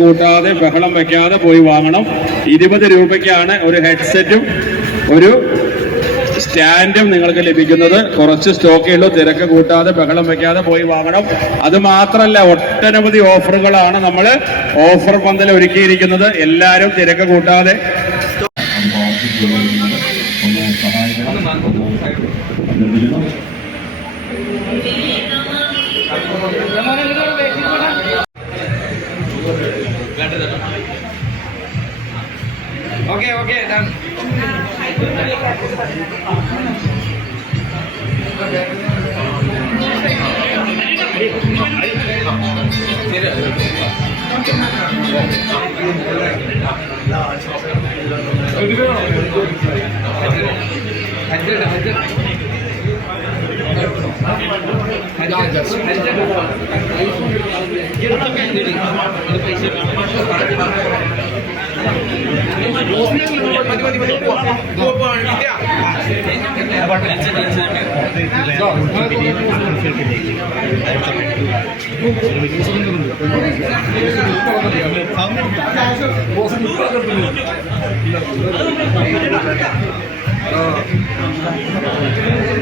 കൂട്ടാതെ ബഹളം വെക്കാതെ പോയി വാങ്ങണം. ഇരുപത് രൂപയ്ക്കാണ് ഒരു ഹെഡ്സെറ്റും ഒരു സ്റ്റാൻഡും നിങ്ങൾക്ക് ലഭിക്കുന്നത്. കുറച്ച് സ്റ്റോക്കേ ഉള്ളൂ തിരക്ക് കൂട്ടാതെ ബഹളം വെക്കാതെ പോയി വാങ്ങണം. അത് മാത്രമല്ല ഒട്ടനവധി ഓഫറുകളാണ് നമ്മൾ ഓഫർ പന്തൽ ഒരുക്കിയിരിക്കുന്നത്. എല്ലാവരും തിരക്ക് കൂട്ടാതെ. ఓకే ఓకే డన్ హజ్జర్ హజ్జర్ హజ్జర్ హజ్జర్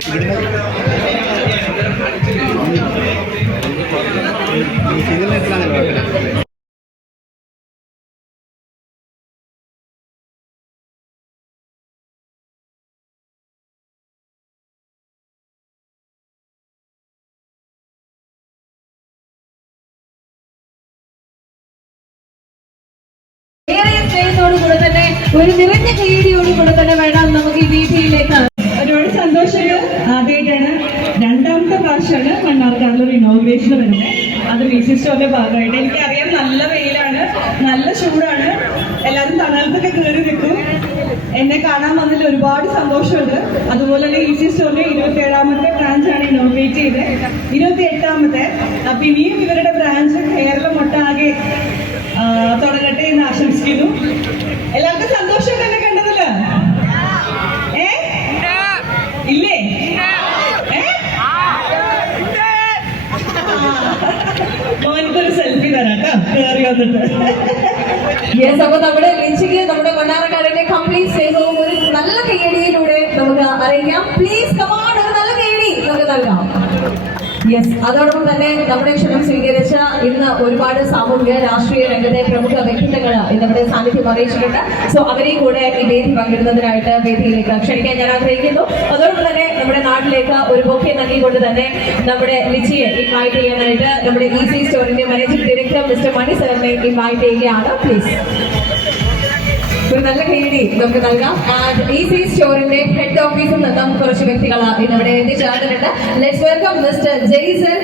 ഇവിടുന്ന് ഒരു നിറഞ്ഞ കൈയടിയോടുകൂടെ തന്നെ വേണം നമുക്ക് ഈ വീട്ടിലേക്ക്. ഒരുപാട് സന്തോഷങ്ങൾ ആദ്യമായിട്ടാണ്. രണ്ടാമത്തെ പ്രാവശ്യമാണ് മണ്ണാർക്കാടിലൊരു ഇനോഗ്രേഷൻ വരുന്നത്. അത് ബി സി ഭാഗമായിട്ട്. എനിക്കറിയാം നല്ല വെയിലാണ് നല്ല ചൂടാണ്. എല്ലാവരും തണലത്തൊക്കെ കയറി നിൽക്കും. എന്നെ കാണാൻ വന്നതിൽ ഒരുപാട് സന്തോഷമുണ്ട്. അതുപോലെ തന്നെ ഇ സി സ്റ്റോറിന്റെ ഇരുപത്തി ഏഴാമത്തെ ബ്രാഞ്ചാണ് ഇനോഗ്രേറ്റ് ചെയ്തത്. ഇരുപത്തി എട്ടാമത്തെ അപ്പൊ ഇനിയും ഇവരുടെ ബ്രാഞ്ച് വന്നിട്ട് യെസ് അപ്പൊ നമ്മുടെ ലിച്ചിക്ക് നമ്മുടെ മണ്ണാറക്കാടിന്റെ കംപ്ലീറ്റ് സ്നേഹവും ഒരു നല്ല കയ്യടിയിലൂടെ നമുക്ക് അറിയിക്കാം. പ്ലീസ് കമാൺ ഒരു നല്ല കയ്യടി നമുക്ക് നൽകാം. യെസ് അതോടൊപ്പം തന്നെ നമ്മുടെ ക്ഷണം സ്വീകരിച്ച ഇന്ന് ഒരുപാട് സാമൂഹിക രാഷ്ട്രീയ രംഗത്തെ പ്രമുഖ വ്യക്തിത്വങ്ങൾ നമ്മുടെ സാന്നിധ്യം അറിയിച്ചിട്ടുണ്ട്. സോ അവരെയും കൂടെ ഈ വേദി പങ്കിടുന്നതിനായിട്ട് വേദിയിലേക്ക് ക്ഷണിക്കാൻ ഞാൻ ആഗ്രഹിക്കുന്നു. അതോടൊപ്പം തന്നെ നമ്മുടെ നാട്ടിലേക്ക് ഒരു ബൊക്കെ നൽകിക്കൊണ്ട് തന്നെ നമ്മുടെ ലിച്ചിയെ ഇൻവൈറ്റ് ചെയ്യാനായിട്ട് നമ്മുടെ ഇ സി സ്റ്റോറിന്റെ മാനേജിംഗ് ഡയറക്ടർ മിസ്റ്റർ മണി സാറിനെ ഇൻവൈറ്റ് ചെയ്യുകയാണ്. പ്ലീസ് ഒരു നല്ല കൈയടി നമുക്ക് നൽകാം. ഈ സി സ്റ്റോറിന്റെ ഹെഡ് ഓഫീസിൽ നിന്നും കുറച്ച് വ്യക്തികൾ ഇന്നിവിടെ എത്തിച്ചേർന്നിട്ടുണ്ട്. Let's welcome Mister Jason